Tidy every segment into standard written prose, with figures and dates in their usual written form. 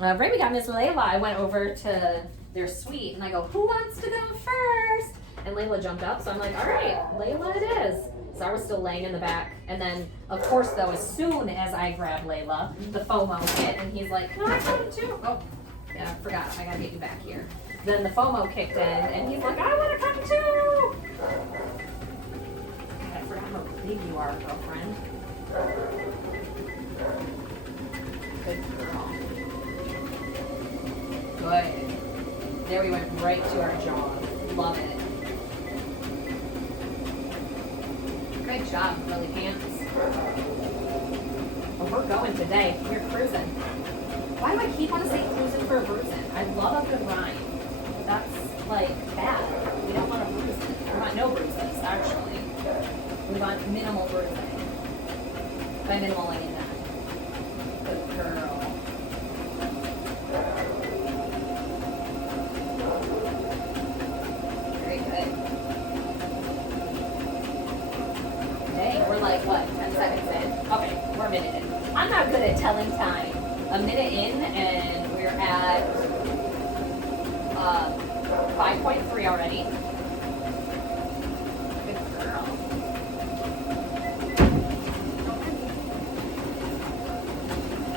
Right, we got Miss Layla. I went over to their suite and I go, who wants to go first? And Layla jumped up, so I'm like, all right, Layla it is. So I was still laying in the back. And then, of course, though, as soon as I grabbed Layla, the FOMO hit, and he's like, can I come too? Oh, yeah, I forgot. I gotta get you back here. Then the FOMO kicked in, and he's like, I want to come too! God, I forgot how big you are, girlfriend. Good girl. Good. There we went right to our jaw. Love it. Good job, Lily Pants. Well, we're going today. We're cruising. Why do I keep on saying cruising for a bruising? I love a good rhyme. That's like bad. We don't want a bruising. We want no bruises, actually. We want minimal bruising. By minimal, I mean that. Good girl. Very good. Okay, we're like, what, 10 seconds in? Okay, we're a minute in. I'm not good at telling time. A minute in, and we're at 5.3 already. Good girl.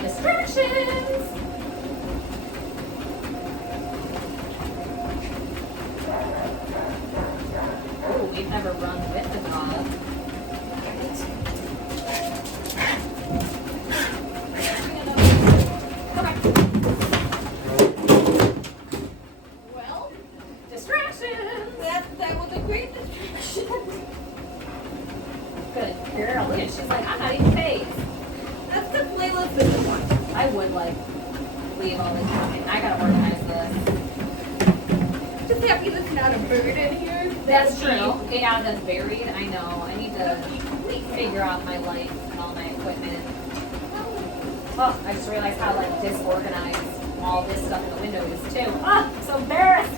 Distractions! Oh, we've never run with the dog. Well, distractions! That was a great distraction. Good girl. Look at, she's like, I'm not even phased. That's the Layla's the one. I would like leave all this time. I gotta organize this. Just happy there's not a bird in here. That's true. Yeah, that's buried. I know. I need to figure out my life and all my equipment. Oh, I just realized how like disorganized all this stuff in the window is too. Ah, I'm so embarrassed.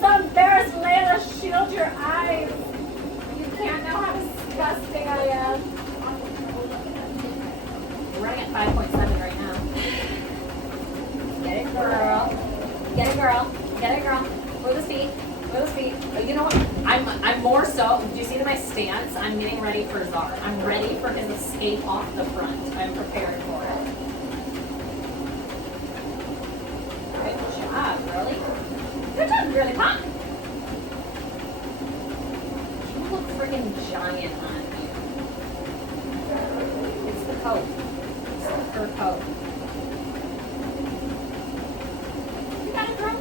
So embarrassed, Layla. Shield your eyes. You can't know how disgusting I am. We're running at 5.7 right now. Get it, girl. Get it, girl. Get it, girl. Move his feet. Move his feet. You know what? I'm more so. Do you see my stance? I'm getting ready for Czar. I'm ready for his escape off the front. I'm prepared for it. Good job, girly. Good job, girly pop. You look freaking giant on you. It's the coat. It's the fur coat. You got it, girl.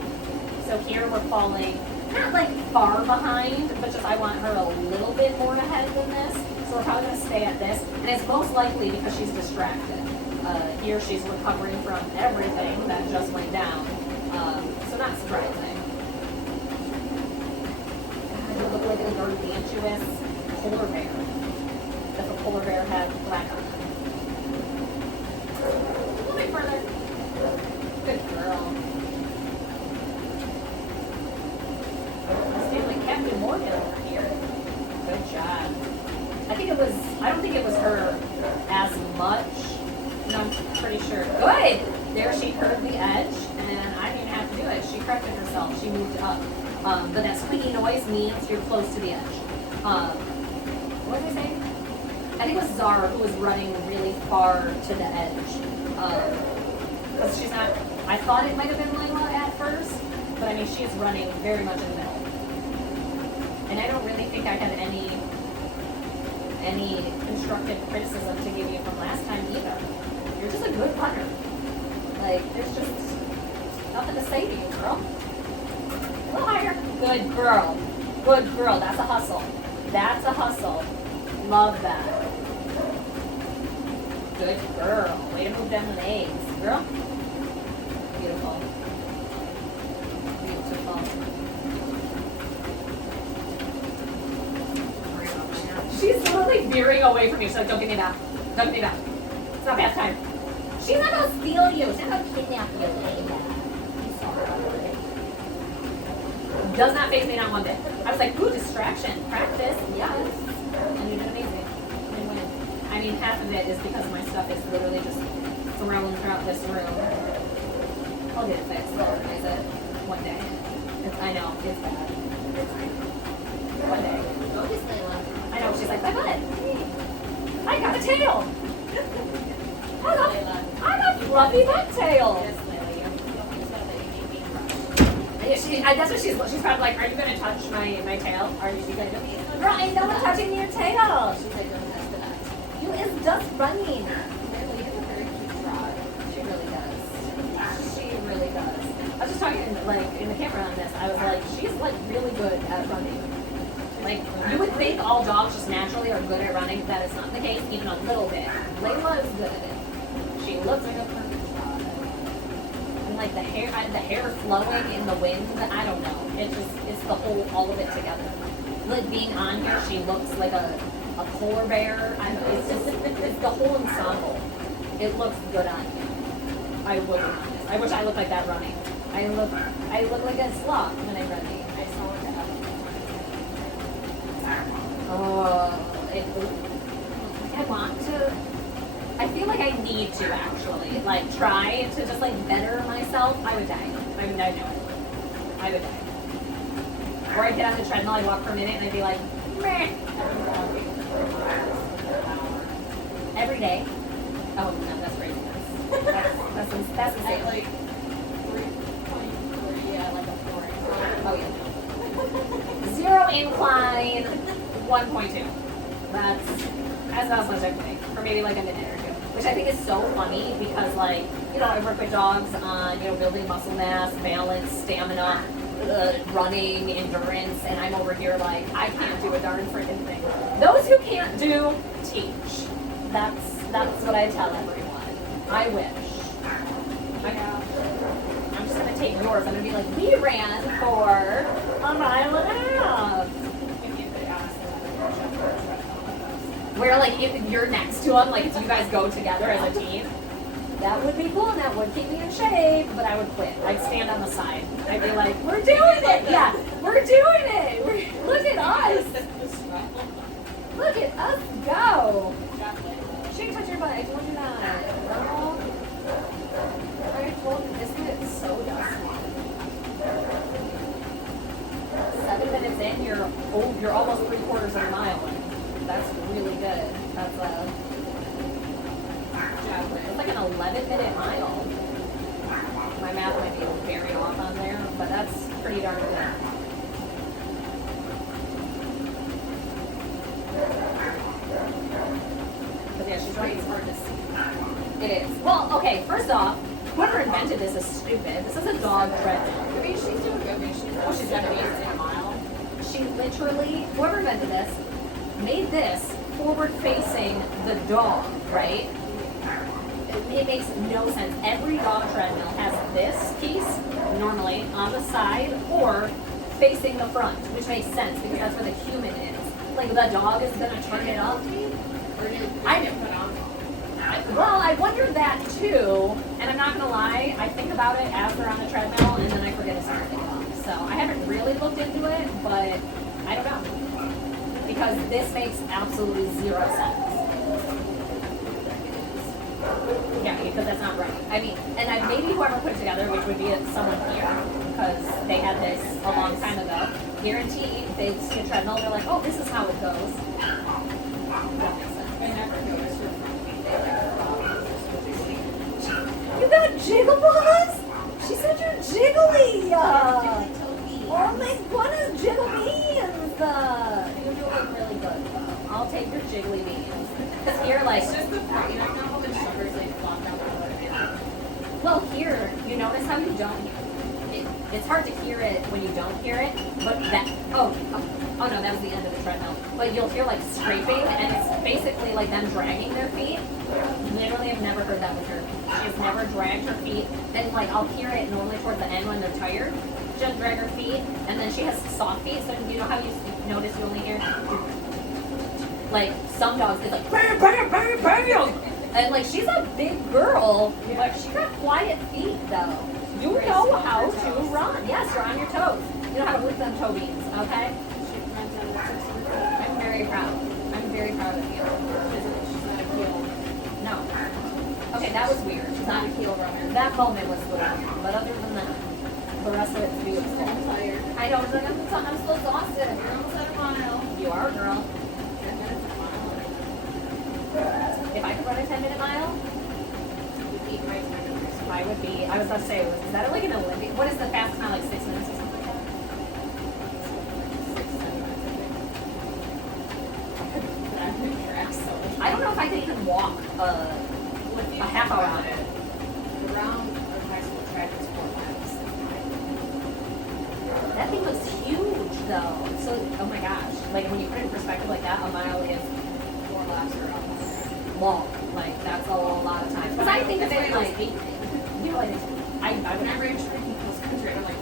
So here we're falling, not like far behind, but just I want her a little bit more ahead than this. So we're probably going to stay at this. And it's most likely because she's distracted. Here she's recovering from everything that just went down. So not surprising. God, you look like a gargantuous polar bear. If a polar bear had black on it. A little bit further. Good girl. Like Captain Morgan over here. Good job. I don't think it was her as much. No, I'm pretty sure. Good! There she heard the edge, and I didn't even have to do it. She corrected herself. She moved up. But that squeaky noise means you're close to the edge. What did I say? I think it was Zara who was running really far to the edge. Because she's not, I thought it might have been Layla at first, but I mean, she is running very much in the middle. And I don't really think I had any constructive criticism to give you from last time either. You're just a good runner. Like, there's just nothing to say to you, girl. A little higher. Good girl. Good girl. That's a hustle. That's a hustle. Love that. Good girl. Way to move them legs, girl. Beautiful. Beautiful. She's literally veering away from you. She's like, don't get me back. Don't get me back. It's not bath time. She's not going to steal you. She's not going to kidnap you. I'm sorry. Does not faze me not one bit. I was like, ooh, distraction. Practice. Yes. And you did amazing. Win-win. I mean, half of it is because my stuff is literally just thrown throughout this room. I'll get it fixed. I'll organize it one day. I know, it's bad. It's fine. One day. Focus, Layla. I know, she's like, my butt. I got a tail. I got fluffy butt tail. Yes, Layla. You don't tell that you need me Yeah, that's what she's probably like, are you going to touch my tail? Are you going to? Right, no one's touching your tail. She's like, don't touch the nut. You is just running. Layla, you have a very cute trot. She really does. She really does. I was just talking like in the camera on this. I was like, she's like really good at running. Like you would think all dogs just naturally are good at running. That is not the case, even a little bit. Layla is good at it. She looks like a perfect shot. And like the hair flowing in the wind. I don't know. It's the whole all of it together. Like being on here, she looks like a polar bear. I don't know. It's the whole ensemble. It looks good on you. I will be honest. I wish I looked like that running. I look like a sloth when I'm running. I saw her to have I want to. I feel like I need to actually like try to just like better myself. I would die. I would die. I would die. Or I'd get on the treadmill, I'd walk for a minute, and I'd be like, meh. Every day. Oh no, that's crazy. That's insane. at like 3.3, yeah, like a 4. Oh yeah. 0 incline, 1.2. That's as much I think for maybe like a minute or two, which I think is so funny because like I work with dogs on building muscle mass, balance, stamina, running, endurance, and I'm over here like I can't do a darn freaking thing. Those who can't do, teach. That's what I tell everyone. I wish. I'm just gonna take yours. I'm gonna be like, we ran for a mile and a half. Where like if you're next to them, like if you guys go together as a team, that would be cool and that would keep me in shape. But I would quit. I'd stand on the side. I'd be like, we're doing it. Yeah, we're doing it. Look at us. Look at us go. She can touch your butt. I told you that. Girl. I told you, isn't it so dusty? 7 minutes in, you're almost 3/4 of a mile in. That's really good. That's it's like an 11-minute mile. My math might be very off on there, but that's pretty darn good. But yeah, she's right. It's hard to see. It is. Well, okay. First off, whoever invented this is stupid. This is a dog treadmill. I mean, she's doing good. I mean, she's got an 8 mile. She literally, whoever invented this, made this forward facing the dog, right? It makes no sense. Every dog treadmill has this piece normally on the side or facing the front, which makes sense because that's where the human is. Like the dog is gonna turn it up. Or did it put on? Well, I wondered that too, and I'm not gonna lie, I think about it as they're on the treadmill and then I forget to start it off. So I haven't really looked into it, but I don't know. Because this makes absolutely 0 sense. Yeah, because that's not right. I mean, and maybe whoever put it together, which would be someone here, because they had this a long time ago, guaranteed they see a treadmill, they're like, oh, this is how it goes. That makes sense. I never noticed her front feet. They You got jiggles? She said you're jiggly. Oh my goodness, jiggle beans. You do look really good. I'll take your jiggly beans. Because here, like, It's just the part, you know how much sugars they flop down my lip. well, here, you notice how you don't hear it. It's hard to hear it when you don't hear it, but oh no, that was the end of the treadmill. But you'll hear like scraping, and it's basically like them dragging their feet. Literally, I've never heard that with her. She's never dragged her feet, and like I'll hear it normally towards the end when they're tired. She'll drag her feet, and then she has soft feet, so you know how you notice you only hear like some dogs, it's like bam, bam, bam, bam. And like she's a big girl, but she got quiet feet though. You know how to run. Yes, you're on your toes. You know how to lick them toe beans, okay? I'm very proud. I'm very proud of you. She's not a heel. No. Okay, that was weird. She's not a heel runner. That moment was weird. But other than that, the rest of it's beautiful. I'm tired. I know, it's like I'm still exhausted. You're almost at a mile. You are, girl. 10 minutes a mile. If I could run a 10-minute mile, You'd beat my 10 minutes. I would be. I was about to say, is that like an Olympic? What is the fastest mile? Like 6 minutes or something like that? 6, 7 minutes, I think. But I'm doing track, so. I don't know if I could even walk a half hour on it. The round of high school track is 4 miles. That thing looks huge, though. So, oh my gosh. Like, when you put it in perspective like that, a mile is 4 laps are up. long. Like, that's a lot of time. Because I think of it like, you know, like, I When I ran track in cross country, I'm like,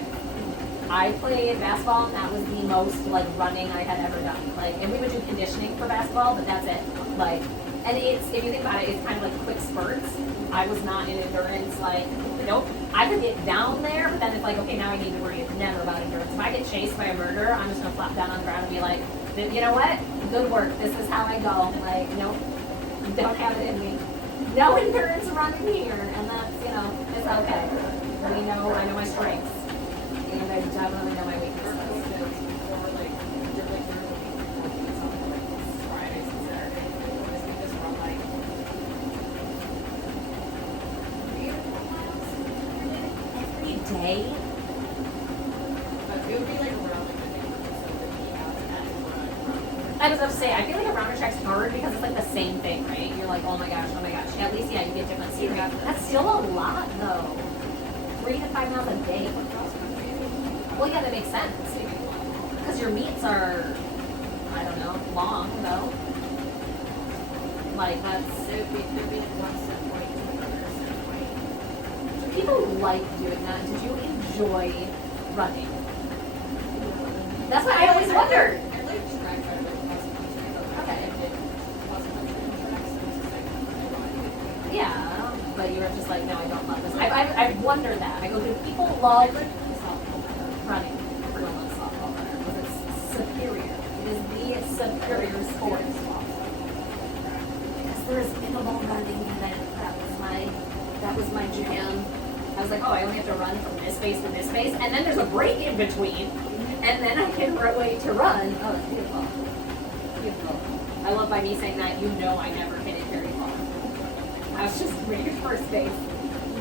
I played basketball, and that was the most, like, running I had ever done. Like, and we would do conditioning for basketball, but that's it. Like, and it's, if you think about it, it's kind of like quick spurts. I was not in endurance, like, nope. I could get down there, but then it's like, okay, now I need to worry never about endurance. If I get chased by a murderer, I'm just gonna flop down on the ground and be like, you know what? Good work. This is how I go. Like, nope, don't have it in me. No endurance running here, and that's, you know, it's okay. We know, I know my strengths, and I definitely know my our weaknesses. coaches before, like, they're like, like, Fridays and Saturdays, they would always make us run, like, 3 or 4 miles every day. Every day? But it would be, like, around, like, the neighborhood, so we'd be out at the run. I was about to say, I feel like a rounder track's hard because it's like the same thing, right? You're like, oh my gosh, oh my gosh. At least, yeah, you get different scenery. That's still a lot, though. 3 to 5 miles a day. Well, yeah, that makes sense. Because your meets are, I don't know, long, though. Like, that's, It would be, there'd be one set point, another set point. do people like doing that? Did you enjoy running? That's what I always wondered. I like track, I like cross country, but Okay. I did cross country and track, so it's just like, I wanted to Yeah, but you were just like, no, I don't love this. I wonder that. I go, do people love running? Everyone loves softball runner because it's superior. It is the superior sport. Because there's pickleball running, and that was my jam. I was like, oh, I only have to run from this space to this space, and then there's a break in between, and then I can wait to run. Oh, it's beautiful. Beautiful. I love by me saying that, you know I never hit it very far. I was just make it to first base.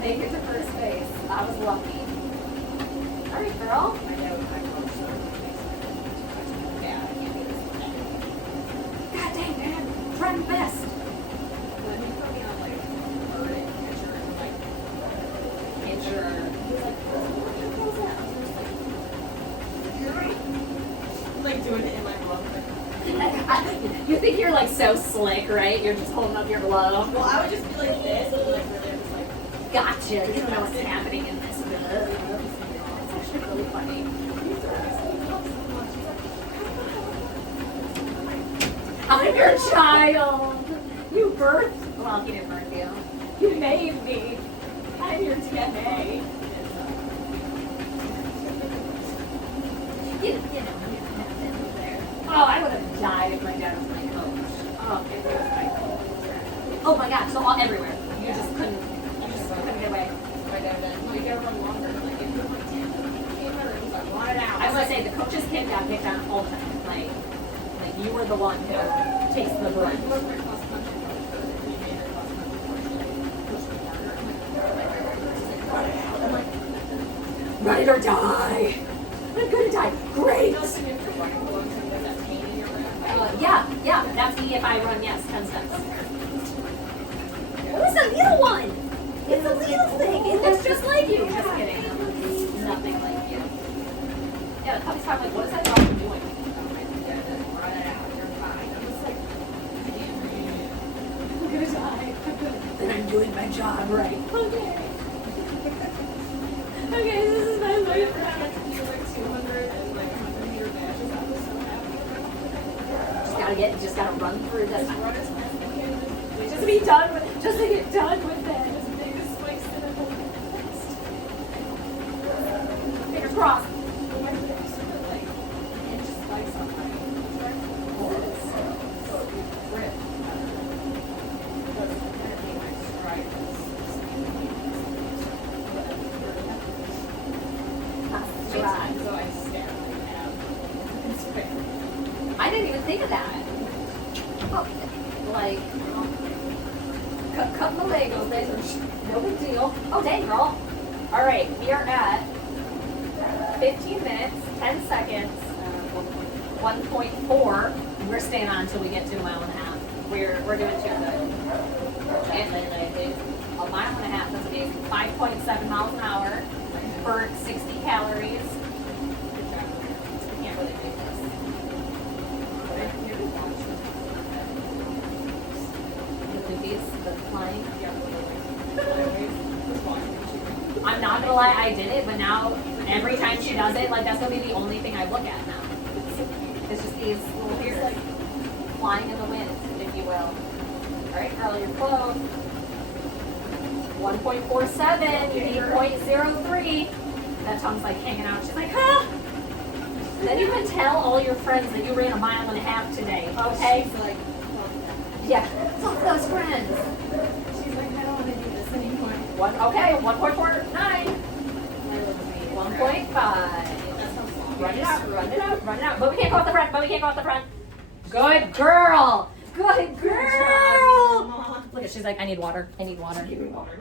Make it to first base. I was lucky. All right, girl. I know, I love so Yeah, I can't be this one. God dang, man. Run best. When he put me on like bird and pitcher and like pitcher, he was like, "What the hell is that?" I was just like, "You're right." Like doing it in my glove. You think you're like so slick, right? You're just holding up your glove. Well, I would just be like this, and like really, I'm just like. Gotcha. You don't know what's happening in this. It's actually really funny. I'm your child. You birthed. Well, he didn't birth you. You made me. I'm your DNA. You know, oh, I would have died if my dad was my coach. Oh, if he was my coach. Oh my God, so all everywhere. You just couldn't get away. My dad then, no, you gotta run longer. Like, if you're like 10, you can't better. He's like, run it out. I was gonna say the coach's kid got picked on all the time. Like you were the one who takes the Like, brunt. was my cross country coach, but he made her cross country coach, like, push me harder. I'm like, she's like, run it out. I'm like, Run it or die. I'm gonna die. Great. you know, like, if you're running along something with that pain in your rib. Yeah. That's me if I run. Yes, 10 steps. What is the little one? It's a little thing. It looks just like you. Just kidding. It's nothing like you. Yeah, the puppy's probably like, what is that dog doing? Run it out, you're fine. I'm just like, I can't breathe. I'm gonna die. Then I'm doing my job right. Okay. Okay, this is my life. Whenever I had to do like 200 and like 100-meter dashes, I was so happy. Just gotta run through this. Just run as fast as I can. Just to be done with, just to get done with it. Just make the spikes in it hold it fast. Fingers crossed. But my legs are like inch spikes on my track. So grip. Because apparently my stride was God. So I stare like that. It's quick. I didn't even think of that. Oh, like, cut my Legos, no big deal. Oh, dang, girl. All right, we are at 15 minutes, 10 seconds, 1.4. We're staying on until we get to a mile and a half. We're doing too good. And then I did a mile and a half. That's amazing. 5.7 miles an hour. Burnt 60 calories. Good job. I can't really do this. The cookies, the flying. I'm not gonna lie, I did it, but now every time she does it, like that's gonna be the only thing I look at now. It's just these little hairs like flying in the wind, if you will. Alright, girl, you're close. 1.47, you need 0.03. That tongue's like hanging out. She's like, huh? Then you can tell all your friends that you ran a mile and a half today, okay? She's like, Yeah, fuck those friends. she's like, I don't want to do this anymore. Okay, 1.49. 1.5. That sounds long. Run it out, run it out, run it out. But we can't go off the front, Good girl. Good girl. Look at, she's like, I need water. Give me water.